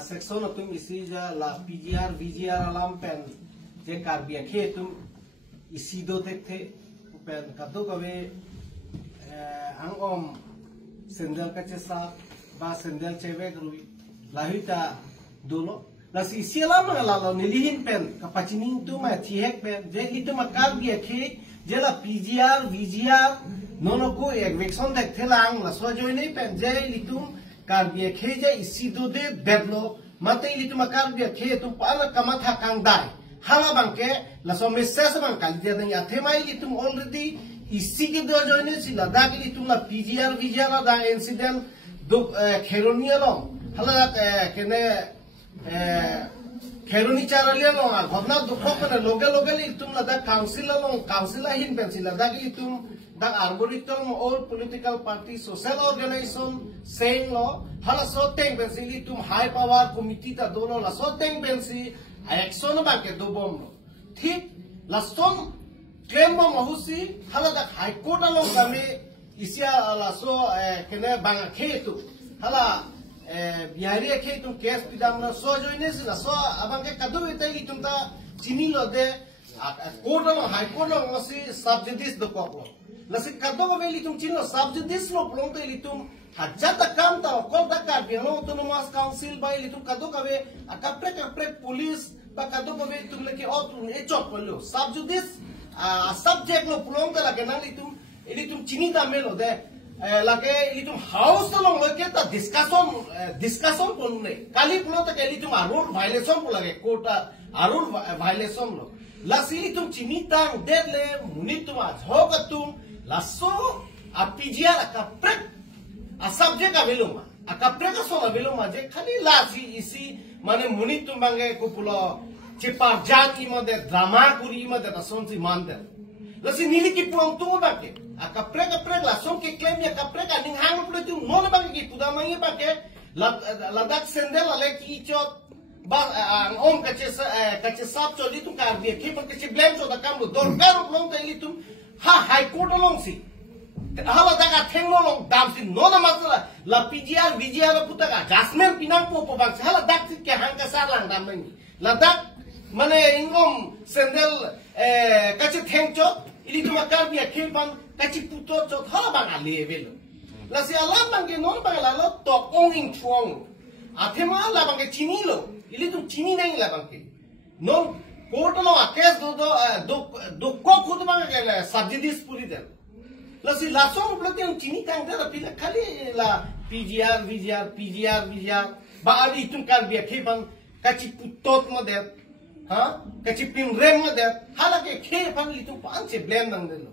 section tum isi ja la PGR VGR alam pen je karbia khe tum isi do tekte pen kado kawe angom sendal kache sa ba sendal chebe grui lahita dolo lasi isi alam ngala nilihin pen kapachining tu ma thihek pen je itu makarbia khe je la PGR VGR nono ko ek vexon dekte lang la so joine pen je litum karbia khe je isi do de bedlo mate litum karbia khe tu pala kamatha kangdai hala bangke la so message bang kali dia ya themai litum already isi ke do joine si la da litum la PGR VGR da incident do kheronia lo hala kene kheroni charalia lo ghotna dukho kone loge litum la da council hin pencil la da litum the arboretum all political party social organization saying law hala so teng bensi tum high power committee ta dono la so teng bensi action ba ke do bom thik la son claim bom husi hala da high court lo kami isia la so kene bang khetu hala bihari khetu case pidam na so joine la so abang ke kadu etai tum ta chini lo de court lo high court lo si subjudice do ko lasi kado ko veli tum chino subjudice lo plonto litum hajata kam ta ko ta ka biano autonomous council ba litum kado ka ve akapre police ba kado ko ve tum leki otu e chop lo subjudice subject lo plonto la ke na litum chini da melo de lage litum house lo ke ta discussion pon ne kali plonto ke litum arul violation ko lage kota arul violation lo lasi litum chini tang deadle munitum hokatum lasso a PGR akaprek a subject aveluma akaprek so aveluma je khali lasi isi mane muni tumbange kupulo chepar jati mode drama kuri mode rasonsi mande lasi nili ki puang tu bake akaprek lasso ke claim ya akaprek aning hang pulo tu no bake ki pudamangi bake ladak sendel ale ki chot ba om kache sap choli tu kar dia ki par kache blame so da kam lo dor karo long ta ilitum ha high court long si hala daga thenglo long dam si no na masala la PGR VGR puta ka jasmen pinang po po bang hala dak si ke hang ka sar lang dam ngi la dak mane ingom sendel kache thengcho ili tu makar bia khepan kache puto cho hala bang ale vel la si alam bang ke no bang la lo to ong ing chuang athema la bang ke chini lo ili tu chini nai la bang ke no court lo case do ko khud bang ke subjudice puri de la si la so blote chini tang de la pila khali la PGR VGR ba ali tum kar bia khepan kachi putot mo de ha kachi pin rem mo de hala ke khepan li tum pan che blame nang de lo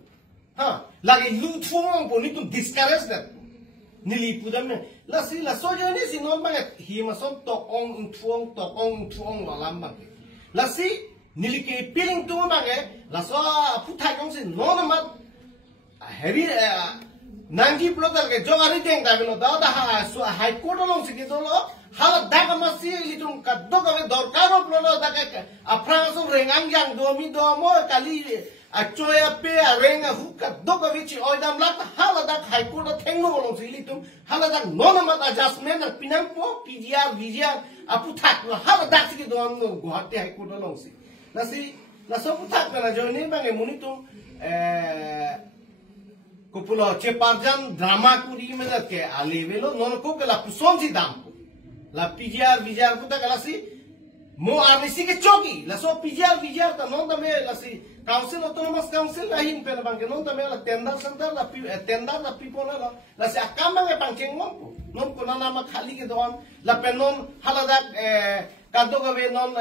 ha la ke lu thong bo ni tum discourage de nili pudam la si la so jo ni si non bang hi ma som to ong thuong la lam bang la si nili ke piling tu bang la so putha kong si non ma heri nangi plodal ke jogari deng da belo da ha so high court long si ke do lo hala da ka ma si li tum ka do ka dorkaro plodo da ka afrang so rengang yang do mi do mo kali choya pe renga hu ka do ka vichi oidam la hala da high court thengno long si li tum hala da non ma adjustment na pinang po PGR VGR apu thak hala da si ke do no guhati high court long si la so putak na jo ni bang muni tum kupulo cheparjan drama kuri me da ke alevelo non ko ke la puson si dam la PGR VGR puta kala si mo arnisi ke choki la so PGR VGR ta non da me la si council autonomous council la hin pe bang ke non da me la tender center la people la si akam bang pangcheng mo non ko na ma khali ke don la pe non hala da kado ka ve non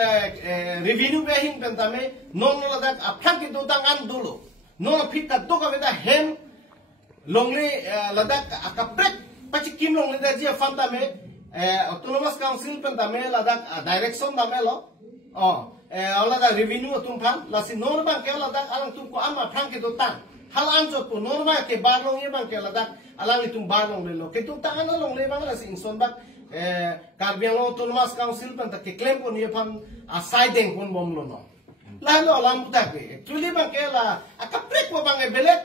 revenue be hin pe ta me non la da aphan ke do dang an dolo non fit kado ka ve da hem longle ladak akaprek pachi kim longle da ji fanta me autonomous council pen da me ladak direction da me lo ala da revenue tum phan la si normal ke ladak alang tum ko ama phang ke do tan hal an jo to normal ke bar long ye bang ke ladak alang tum bar long le lo ke tum ta an long le bang la si inson bak karbiang autonomous council pen da ke claim ko ni phan aside deng kon bom lo no la lo alam ta ke actually bang ke la akaprek ko bang belek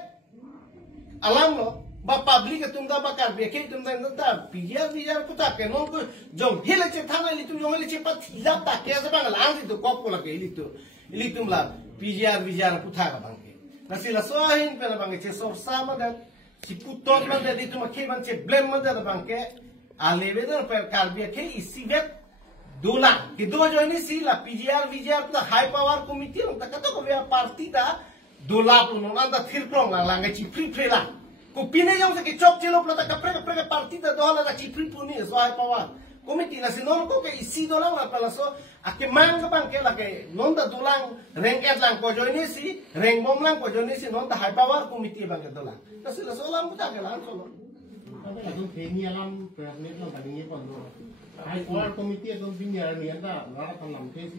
alam lo ba public tum da ba kar be ke tum da biar puta ke non ko jong hele che thana li tum jong hele che pat la ta ke sa bang lang li tu kop ko la ke li tum la biar puta ka bang ke na sila sohin pe la bang che sor sama da si puton man da li tum ke ban che blame man da bang ke aleve da per kar be ke isi vet dolan ke do jo ni si la biar puta high power committee ta ka to ko be partida dola pun non anda thirprong lang chi free la Kupine yang sakit cok celo plata kapre partida dola da cipri puni so ai pawa. Komiti na sinon ko ke isi dolang la pala so ake mang ka bang ke la ke non da dolang rengket lang ko joini si reng bom lang ko joini si non da hai power komiti bang ke dolang. Ta sila so lam buta ke lang so. Tapi lagu kini alam pernet lang tadi ni pun. Hai power komiti itu binyar ni anda, lara talam kesi